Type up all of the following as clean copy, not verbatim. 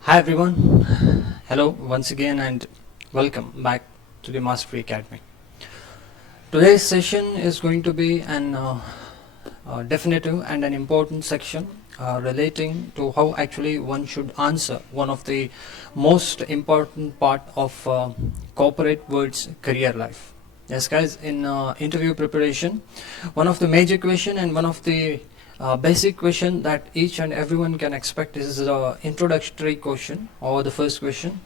Hi everyone, hello once again and welcome back to the Mastery Academy. Today's session is going to be an definitive and an important section relating to how actually one should answer one of the most important part of corporate world's career life. Yes guys, in interview preparation, one of the major question and one of the basic question that each and everyone can expect is the introductory question or the first question.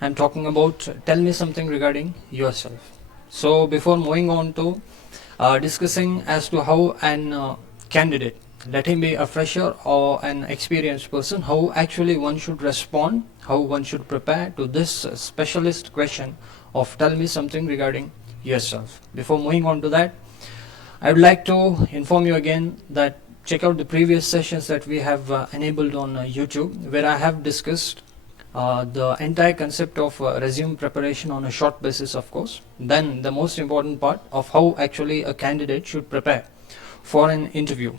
I'm talking about tell me something regarding yourself. So before moving on to discussing as to how an candidate, let him be a fresher or an experienced person, how actually one should respond, how one should prepare to this specialist question of tell me something regarding yourself. Before moving on to that, I would like to inform you again that check out the previous sessions that we have enabled on YouTube, where I have discussed the entire concept of resume preparation on a short basis, of course. Then the most important part of how actually a candidate should prepare for an interview.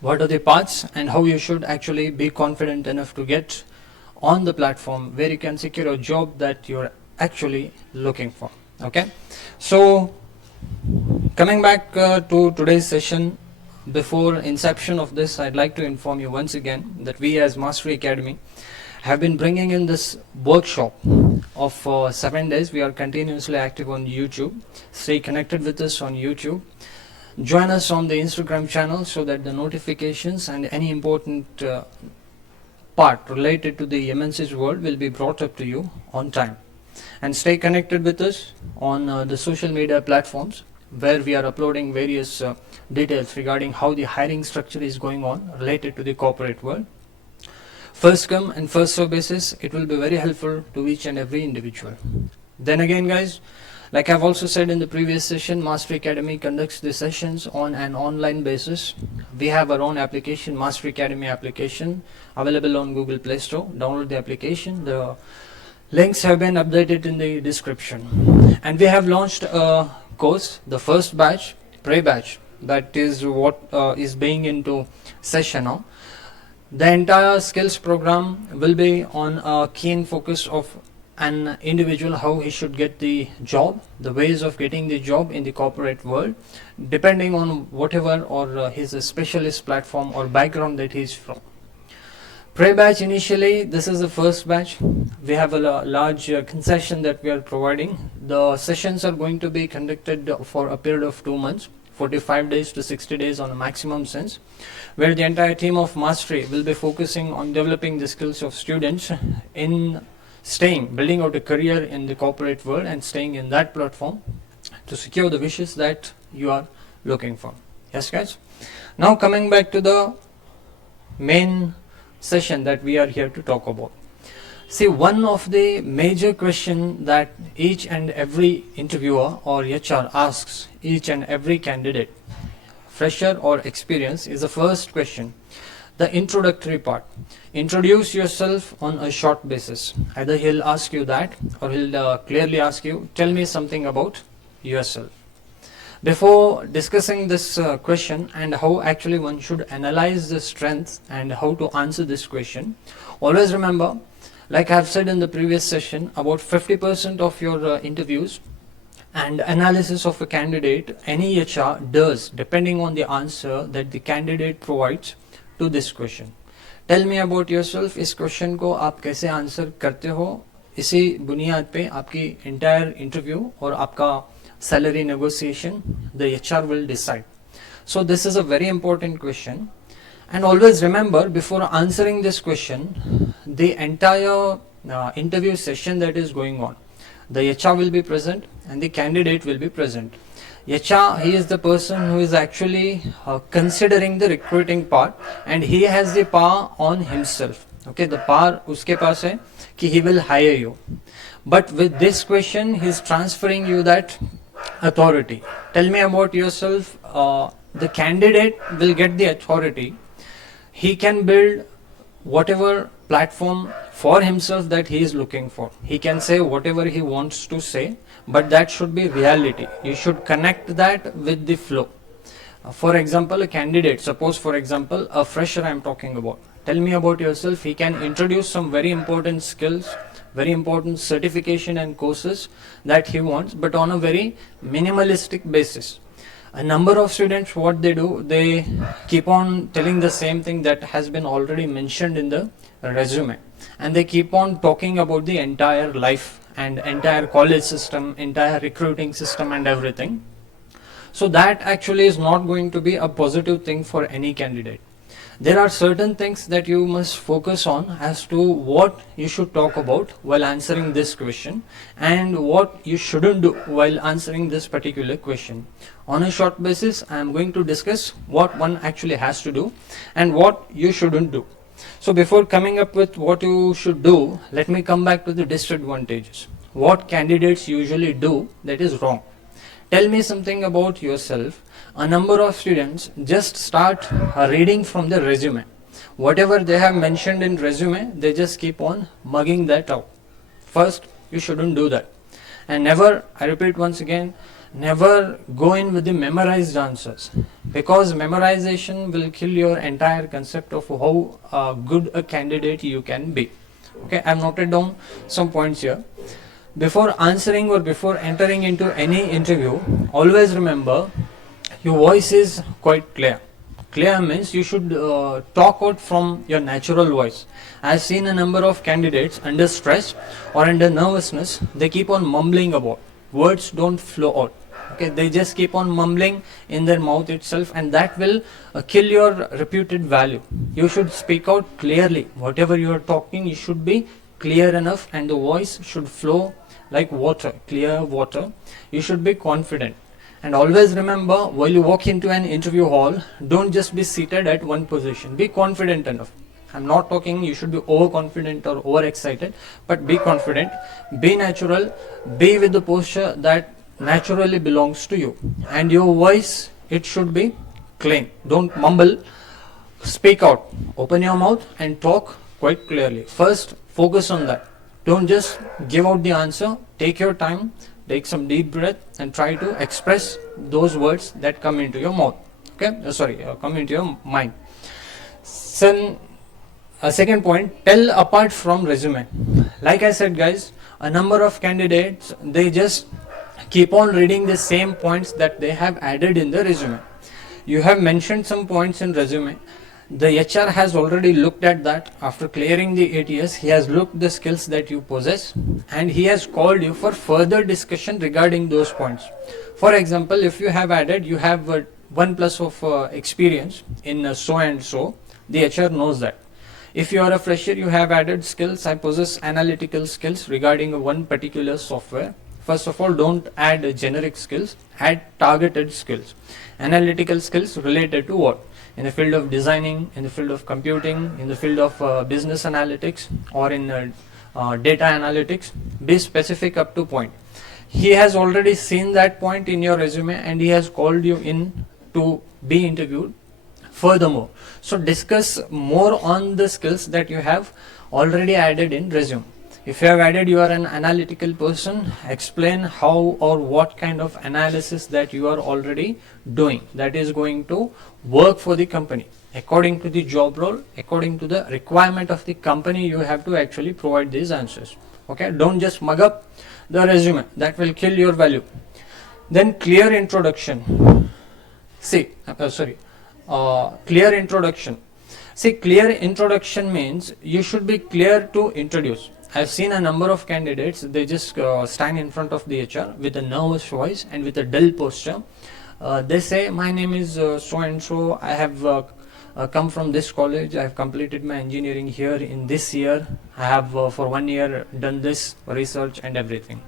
What are the parts and how you should actually be confident enough to get on the platform where you can secure a job that you're actually looking for. Okay, so coming back to today's session, before inception of this, I'd like to inform you once again that we as Mastery Academy have been bringing in this workshop of 7 days. We are continuously active on YouTube. Stay connected with us on YouTube. Join us on the Instagram channel so that the notifications and any important part related to the MNC's world will be brought up to you on time. And stay connected with us on the social media platforms, where we are uploading various details regarding how the hiring structure is going on related to the corporate world. First come and first serve basis, it will be very helpful to each and every individual. Then again guys, like I've also said in the previous session, Mastery Academy conducts the sessions on an online basis. We have our own application, Mastery Academy application, available on Google Play Store. Download the application. The links have been updated in the description. And we have launched a course, the first batch, pre-batch, that is what is being into session now. The entire skills program will be on a keen focus of an individual, how he should get the job, the ways of getting the job in the corporate world, depending on whatever or his specialist platform or background that he is from. Pre-batch, initially this is the first batch. We have a large concession that we are providing. The sessions are going to be conducted for a period of 2 months, 45 days to 60 days on a maximum sense, where the entire team of Mastery will be focusing on developing the skills of students in building out a career in the corporate world and staying in that platform to secure the wishes that you are looking for. Yes guys, now coming back to the main session that we are here to talk about. See, one of the major question that each and every interviewer or HR asks each and every candidate, fresher or experienced, is the first question, the introductory part. Introduce yourself on a short basis. Either he'll ask you that or he'll clearly ask you, tell me something about yourself. Before discussing this question and how actually one should analyze the strengths and how to answer this question, always remember, like I have said in the previous session, about 50% of your interviews and analysis of a candidate, any HR does depending on the answer that the candidate provides to this question. Tell me about yourself, इस question को आप कैसे answer करते हो, इसी बुनियाद पे आपकी entire interview और आपका salary negotiation, the HR will decide. So this is a very important question, and always remember, before answering this question, the entire interview session that is going on, the HR will be present and the candidate will be present. HR, he is the person who is actually considering the recruiting part, and he has the power on himself. Okay, the power uske paas hai ki he will hire you. But with this question, he is transferring you that authority. Tell me about yourself. The candidate will get the authority. He can build whatever platform for himself that he is looking for. He can say whatever he wants to say, but that should be reality. You should connect that with the flow. For example, a candidate, suppose for example a fresher I am talking about, tell me about yourself. He can introduce some very important skills, very important certification and courses that he wants, but on a very minimalistic basis. A number of students, what they do, they keep on telling the same thing that has been already mentioned in the resume, and they keep on talking about the entire life and entire college system, entire recruiting system and everything. So that actually is not going to be a positive thing for any candidate. There are certain things that you must focus on as to what you should talk about while answering this question and what you shouldn't do while answering this particular question. On a short basis, I am going to discuss what one actually has to do and what you shouldn't do. So before coming up with what you should do, let me come back to the disadvantages. What candidates usually do that is wrong. Tell me something about yourself. A number of students just start reading from the resume. Whatever they have mentioned in resume, they just keep on mugging that out. First, you shouldn't do that. And never, I repeat once again, never go in with the memorized answers, because memorization will kill your entire concept of how good a candidate you can be. Okay, I've noted down some points here. Before answering or before entering into any interview, always remember your voice is quite clear. Clear means you should talk out from your natural voice. I've seen a number of candidates under stress or under nervousness, they keep on mumbling about. Words don't flow out. Okay, they just keep on mumbling in their mouth itself, and that will kill your reputed value. You should speak out clearly. Whatever you are talking, you should be clear enough, and the voice should flow like water, clear water. You should be confident. And always remember, while you walk into an interview hall, don't just be seated at one position. Be confident enough. I'm not talking you should be overconfident or overexcited, but be confident, be natural, be with the posture that naturally belongs to you. And your voice, it should be clean. Don't mumble. Speak out. Open your mouth and talk quite clearly. First, focus on that. Don't just give out the answer. Take your time, take some deep breath, and try to express those words that come into your mouth. Okay, come into your mind. Second point, tell apart from resume. Like I said, guys, a number of candidates, they just keep on reading the same points that they have added in the resume. You have mentioned some points in resume. The HR has already looked at that. After clearing the ATS, he has looked the skills that you possess, and he has called you for further discussion regarding those points. For example, if you have added, you have 1+ of experience in so and so, the HR knows that. If you are a fresher, you have added skills. I possess analytical skills regarding one particular software. First of all, don't add generic skills, add targeted skills. Analytical skills related to what? In the field of designing, in the field of computing, in the field of business analytics, or in data analytics. Be specific up to point. He has already seen that point in your resume, and he has called you in to be interviewed. Furthermore, so discuss more on the skills that you have already added in resume. If you have added you are an analytical person, explain how or what kind of analysis that you are already doing that is going to work for the company. According to the job role, according to the requirement of the company, you have to actually provide these answers. Okay, don't just mug up the resume. That will kill your value. Then clear introduction. Clear introduction. See, clear introduction means you should be clear to introduce. I've seen a number of candidates, they just stand in front of the HR with a nervous voice and with a dull posture. They say, my name is so and so, I have come from this college, I have completed my engineering here in this year, I have for 1 year done this research and everything.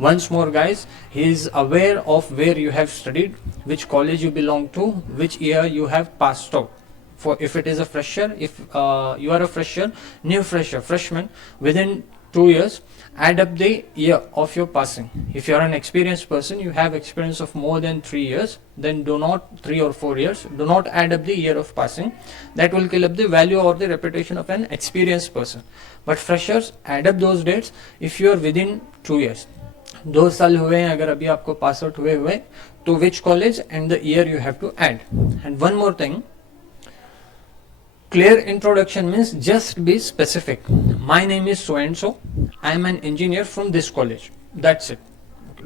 Once more, guys, he is aware of where you have studied, which college you belong to, which year you have passed out. For if it is a fresher, if you are a fresher, new fresher, freshman, within 2 years, add up the year of your passing. If you are an experienced person, you have experience of more than 3 years, then do not 3 or 4 years, do not add up the year of passing. That will kill up the value or the reputation of an experienced person. But freshers, add up those dates if you are within 2 years. 2 साल हुए हैं अगर अभी आपको pass out हुए तो which college and the year you have to add. And one more thing, Clear introduction means just be specific. My name is so and so. I am an engineer from this college. That's it.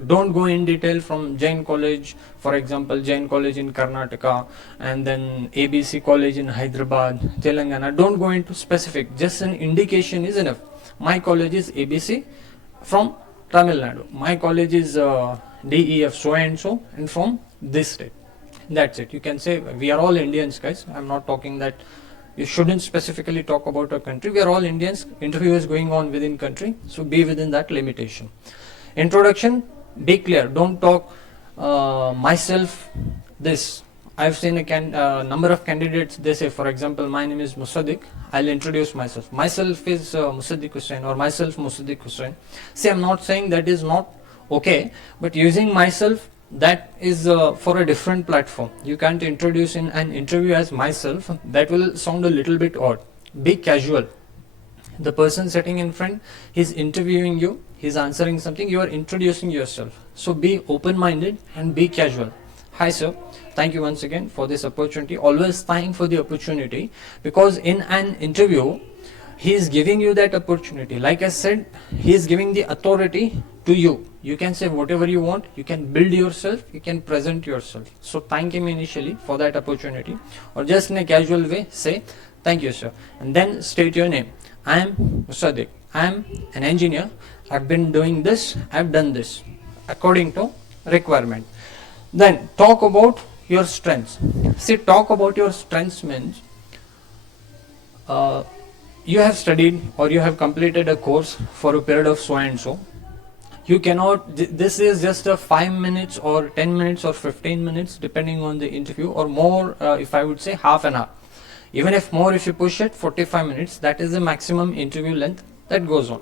Don't go in detail from Jain College, for example, Jain College in Karnataka, and then ABC College in Hyderabad, Telangana. Don't go into specific. Just an indication is enough. My college is ABC from Tamil Nadu. My college is DEF so and so, and from this state. That's it. You can say we are all Indians, guys. I'm not talking that you shouldn't specifically talk about a country. We are all Indians. Interview is going on within country, so be within that limitation. Introduction, be clear. Don't talk myself this. I've seen a number of candidates. They say, for example, my name is Musaddiq. I'll introduce myself. Myself is Musaddiq Hussain, or myself Musaddiq Hussain. See, I'm not saying that is not okay, but using myself, that is for a different platform. You can't introduce in an interview as myself. That will sound a little bit odd. Be casual. The person sitting in front, he's interviewing you, he's answering something, you are introducing yourself. So be open-minded and be casual. Hi sir, thank you once again for this opportunity. Always thank for the opportunity, because in an interview, he is giving you that opportunity. Like I said, he is giving the authority to you. You can say whatever you want, you can build yourself, you can present yourself. So thank him initially for that opportunity, or just in a casual way say, thank you sir, and then state your name. I am Musaddiq. I am an engineer. I've been doing this. I've done this according to requirement. Then talk about your strengths. See, talk about your strengths means you have studied or you have completed a course for a period of so and so. You cannot, this is just a 5 minutes or 10 minutes or 15 minutes depending on the interview, or more if I would say half an hour. Even if more, if you push it, 45 minutes, that is the maximum interview length that goes on.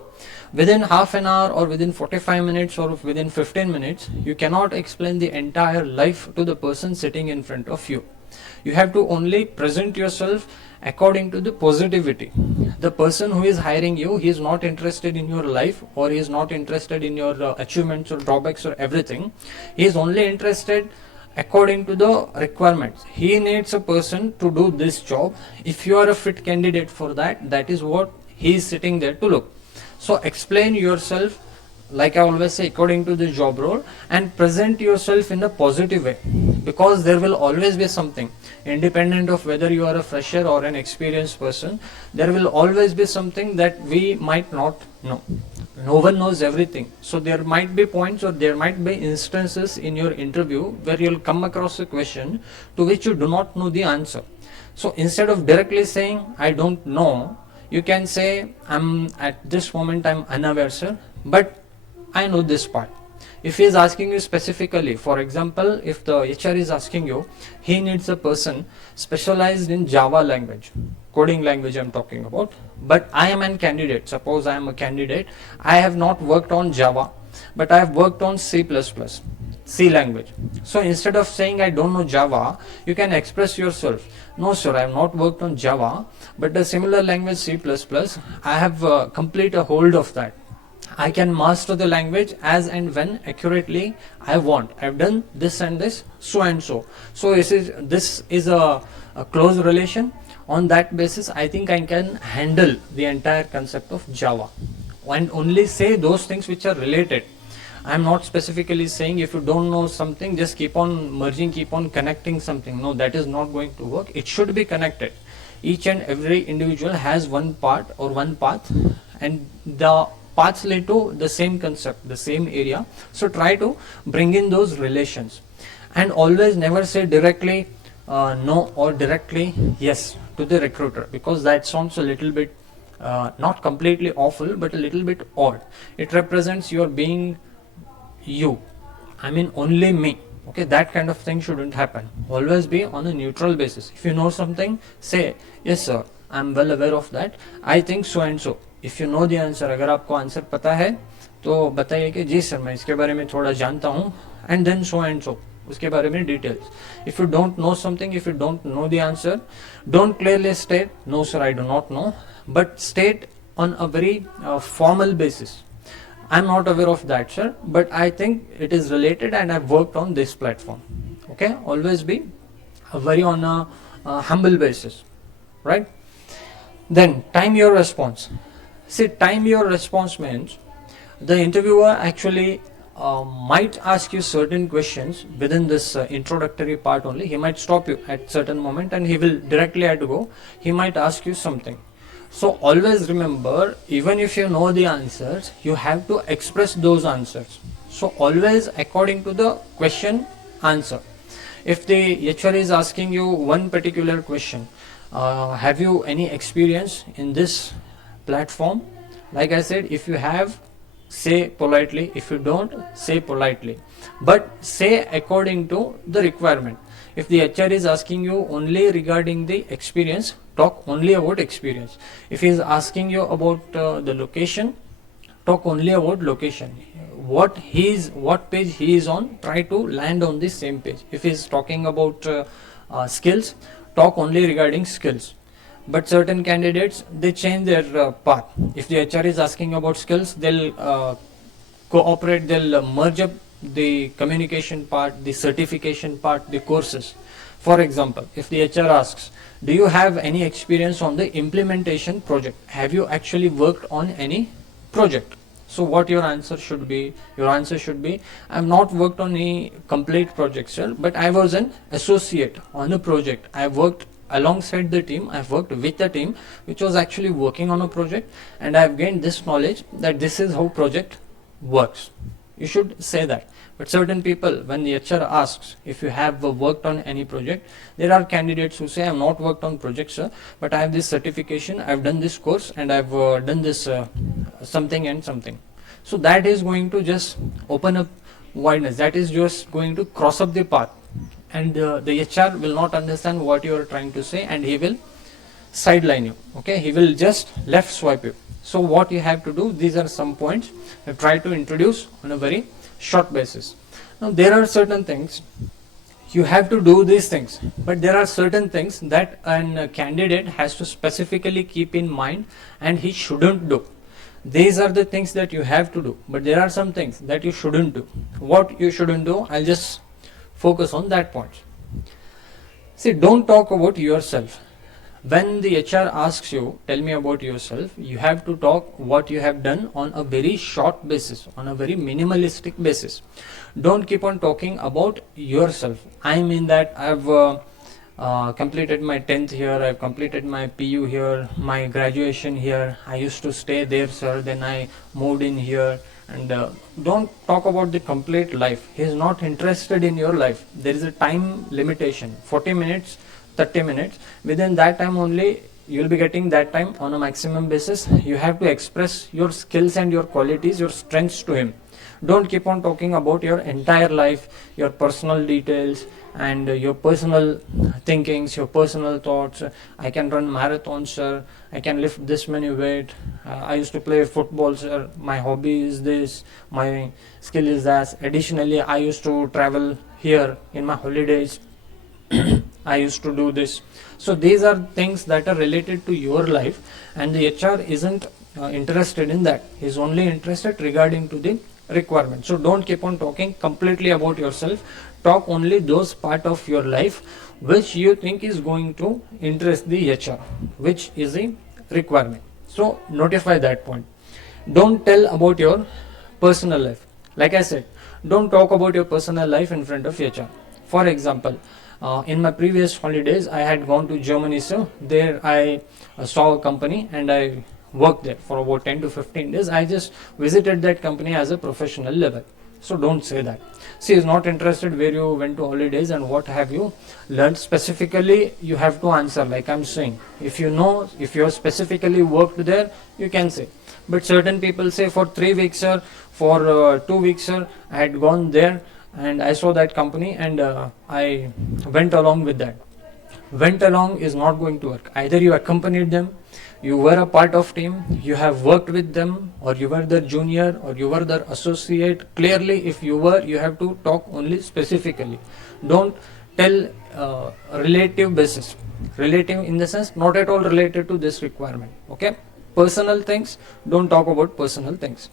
Within half an hour or within 45 minutes or within 15 minutes, you cannot explain the entire life to the person sitting in front of you. You have to only present yourself according to the positivity. The person who is hiring you, he is not interested in your life, or he is not interested in your achievements or drawbacks or everything. He is only interested according to the requirements. He needs a person to do this job. If you are a fit candidate for that, that is what he is sitting there to look. So explain yourself, like I always say, according to the job role, and present yourself in a positive way, because there will always be something, independent of whether you are a fresher or an experienced person, there will always be something that we might not know. No one knows everything. So there might be points or there might be instances in your interview where you'll come across a question to which you do not know the answer. So instead of directly saying, I don't know, you can say, at this moment I'm unaware sir, but I know this part. If he is asking you specifically, for example, if the HR is asking you, he needs a person specialized in Java language, coding language I'm talking about, but I am a candidate. Suppose I am a candidate, I have not worked on Java, but I have worked on C++, C language. So instead of saying I don't know Java, you can express yourself. No sir, I have not worked on Java, but the similar language C++, I have complete a hold of that. I can master the language as and when accurately I want. I've done this and this, so and so. So this is a close relation. On that basis, I think I can handle the entire concept of Java, and only say those things which are related. I'm not specifically saying if you don't know something, just keep on merging, keep on connecting something. No, that is not going to work. It should be connected. Each and every individual has one part or one path, and the paths lead to the same concept, the same area. So try to bring in those relations, and always never say directly no or directly yes to the recruiter, because that sounds a little bit not completely awful, but a little bit odd. It represents your being you, I mean only me. Okay, that kind of thing shouldn't happen. Always be on a neutral basis. If you know something, say yes sir, I'm well aware of that, I think so and so. If you know the answer, अगर आपको answer पता है तो बताइए कि जी sir मैं इसके बारे में थोड़ा जानता हूँ, and then so and so, उसके बारे में details. If you don't know something, if you don't know the answer, don't clearly state no sir I do not know, but state on a very formal basis. I'm not aware of that sir, but I think it is related and I've worked on this platform. Okay, always be very on a humble basis, right? Then time your response. See, time your response means the interviewer actually might ask you certain questions within this introductory part only. He might stop you at certain moment and he will directly have to go. He might ask you something. So always remember, even if you know the answers, you have to express those answers. So always according to the question, answer. If the HR is asking you one particular question, have you any experience in this platform? Like I said, if you have, say politely. If you don't, say politely, but say according to the requirement. If the HR is asking you only regarding the experience, talk only about experience. If he is asking you about the location, talk only about location. What page he is on, try to land on the same page. If he is talking about skills, talk only regarding skills. But certain candidates, they change their path. If the HR is asking about skills, they'll cooperate, they'll merge up the communication part, the certification part, the courses. For example, if the HR asks, do you have any experience on the implementation project? Have you actually worked on any project? So what your answer should be? Your answer should be, I have not worked on any complete project, sir, but I was an associate on a project. I worked alongside the team, I've worked with the team which was actually working on a project, and I've gained this knowledge that this is how project works. You should say that. But certain people, when the HR asks if you have worked on any project, there are candidates who say, I have not worked on projects, sir, but I have this certification, I've done this course, and I've done this something and something. So that is going to just open up wideness. That is just going to cross up the path, and the HR will not understand what you are trying to say, and he will sideline you. Okay, he will just left swipe you. So what you have to do, these are some points I try to introduce on a very short basis. Now there are certain things you have to do these things, but there are certain things that a candidate has to specifically keep in mind and he shouldn't do. These are the things that you have to do, but there are some things that you shouldn't do. What you shouldn't do, I'll just focus on that point. See, don't talk about yourself. When the HR asks you, tell me about yourself, you have to talk what you have done on a very short basis, on a very minimalistic basis. Don't keep on talking about yourself. I mean that I've completed my 10th here, I've completed my PU here, my graduation here, I used to stay there, sir, then I moved in here. And don't talk about the complete life. He is not interested in your life. There is a time limitation, 40 minutes, 30 minutes. Within that time only, you will be getting that time on a maximum basis. You have to express your skills and your qualities, your strengths to him. Don't keep on talking about your entire life, your personal details, and your personal thinkings, your personal thoughts. I can run marathons, sir. I can lift this many weight. I used to play football, sir. My hobby is this. My skill is that. Additionally, I used to travel here in my holidays. I used to do this. So these are things that are related to your life, and the HR isn't interested in that. He's only interested regarding to the requirement. So don't keep on talking completely about yourself. Talk only those part of your life which you think is going to interest the HR, which is a requirement. So notify that point. Don't tell about your personal life. Like I said, don't talk about your personal life in front of HR. For example, in my previous holidays, I had gone to Germany, so there I saw a company and I worked there for about 10 to 15 days. I just visited that company as a professional level. So don't say that. She is not interested where you went to holidays and what have you learned. Specifically, you have to answer like I'm saying. If you know, if you have specifically worked there, you can say. But certain people say for 3 weeks, sir, for 2 weeks, sir, I had gone there and I saw that company and I went along with that. Went along is not going to work. Either you accompanied them, you were a part of team, you have worked with them, or you were their junior, or you were their associate. Clearly, if you were, you have to talk only specifically. Don't tell relative basis. Relative in the sense not at all related to this requirement. Okay? Personal things, don't talk about personal things.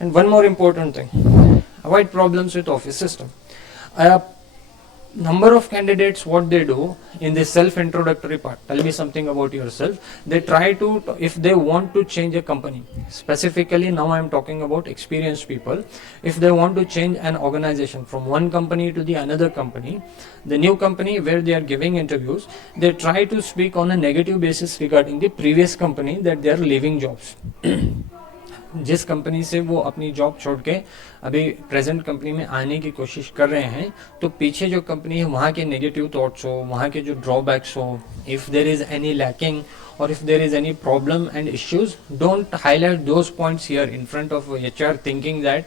And one more important thing, avoid problems with office system. number of candidates, what they do in the self introductory part, tell me something about yourself, they try to, if they want to change a company, specifically now I am talking about experienced people, if they want to change an organization from one company to the another company, the new company where they are giving interviews, they try to speak on a negative basis regarding the previous company that they are leaving jobs. जिस company से वो अपनी job छोड़ के अभी present company में आने की कोशिश कर रहे हैं, तो पीछे जो कंपनी है वहाँ के नेगेटिव थॉट्स हो, वहाँ के जो ड्रॉबैक्स हो, if there is any lacking और if there is any problem and issues, don't highlight those points here in front of HR thinking that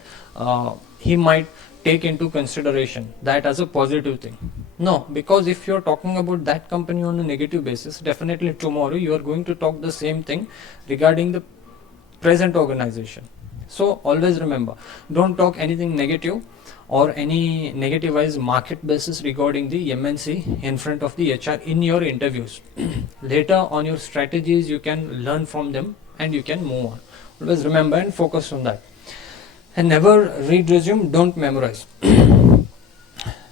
he might take into consideration that as a positive thing. No, because if you're talking about that company on a negative basis, definitely tomorrow you are going to talk the same thing regarding the present organization. So always remember, don't talk anything negative or any negativized market basis regarding the MNC in front of the HR in your interviews. Later on your strategies you can learn from them and you can move on. Always remember and focus on that. And never read resume, don't memorize.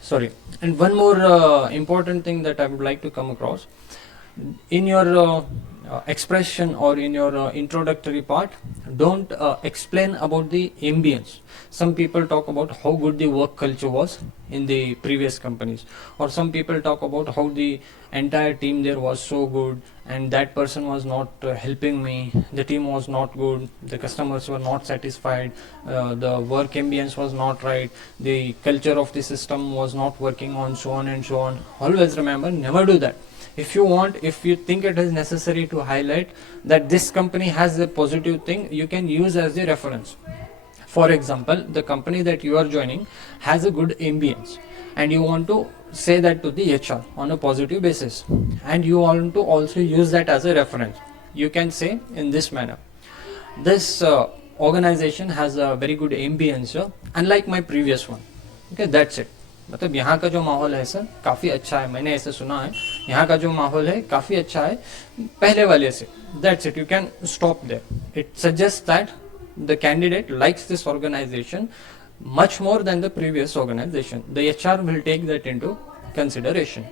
Sorry. And one more important thing that I would like to come across in your expression or in your introductory part, don't explain about the ambience. Some people talk about how good the work culture was in the previous companies, or some people talk about how the entire team there was so good and that person was not helping me, the team was not good, the customers were not satisfied, the work ambience was not right, the culture of the system was not working on, so on and so on. Always remember, never do that. If you want, if you think it is necessary to highlight that this company has a positive thing, you can use as the reference. For example, the company that you are joining has a good ambience and you want to say that to the HR on a positive basis, and you want to also use that as a reference. You can say in this manner, this organization has a very good ambience unlike my previous one. Okay, that's it. मतलब यहाँ का जो माहौल है sir काफ़ी अच्छा है, मैंने ऐसे सुना है, यहाँ का जो माहौल है काफ़ी अच्छा है पहले वाले से. That's it, you can stop there. It suggests that the candidate likes this organization much more than the previous organization. The HR will take that into consideration.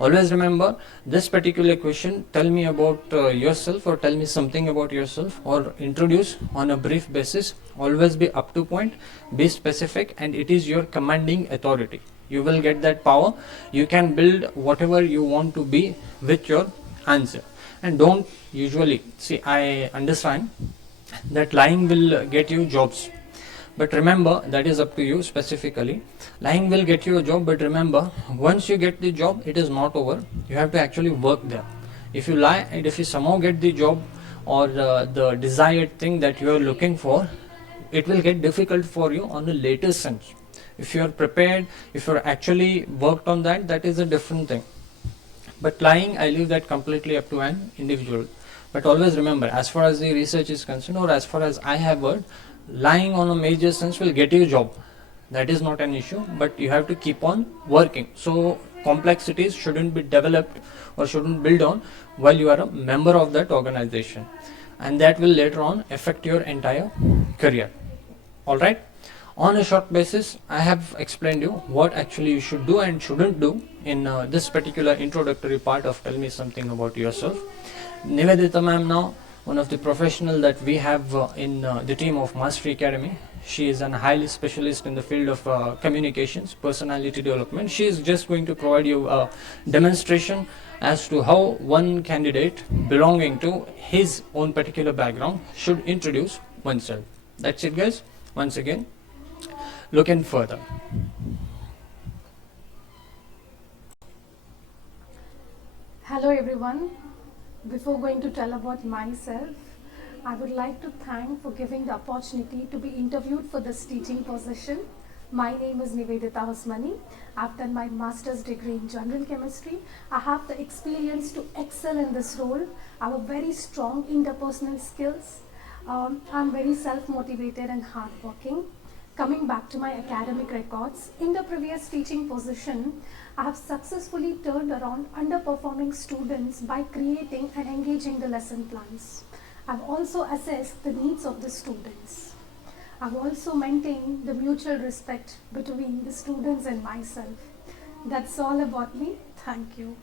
Always remember this particular question, tell me about yourself or tell me something about yourself or introduce on a brief basis. Always be up to point, be specific, and it is your commanding authority. You will get that power. You can build whatever you want to be with your answer. And don't usually, see, I understand that lying will get you jobs, but remember, that is up to you specifically. Lying will get you a job, but remember, once you get the job, it is not over. You have to actually work there. If you lie and if you somehow get the job or the desired thing that you are looking for, it will get difficult for you on a later sense. If you are prepared, if you are actually worked on that, that is a different thing. But lying, I leave that completely up to an individual. But always remember, as far as the research is concerned, or as far as I have heard, lying on a major sense will get you a job. That is not an issue, but you have to keep on working. So complexities shouldn't be developed or shouldn't build on while you are a member of that organization, and that will later on affect your entire career. Alright, on a short basis, I have explained you what actually you should do and shouldn't do in this particular introductory part of Tell Me Something About Yourself. Nivedita ma'am now, one of the professional that we have in the team of Mastery Academy. She is an highly specialist in the field of communications, personality development. She is just going to provide you a demonstration as to how one candidate belonging to his own particular background should introduce oneself. That's it, guys. Once again, looking further. Hello everyone. Before going to tell about myself, I would like to thank for giving the opportunity to be interviewed for this teaching position. My name is Nivedita Hosmani. I've done my master's degree in general chemistry. I have the experience to excel in this role. I have very strong interpersonal skills. I'm very self-motivated and hardworking. Coming back to my academic records, in the previous teaching position, I have successfully turned around underperforming students by creating and engaging the lesson plans. I've also assessed the needs of the students. I've also maintained the mutual respect between the students and myself. That's all about me. Thank you.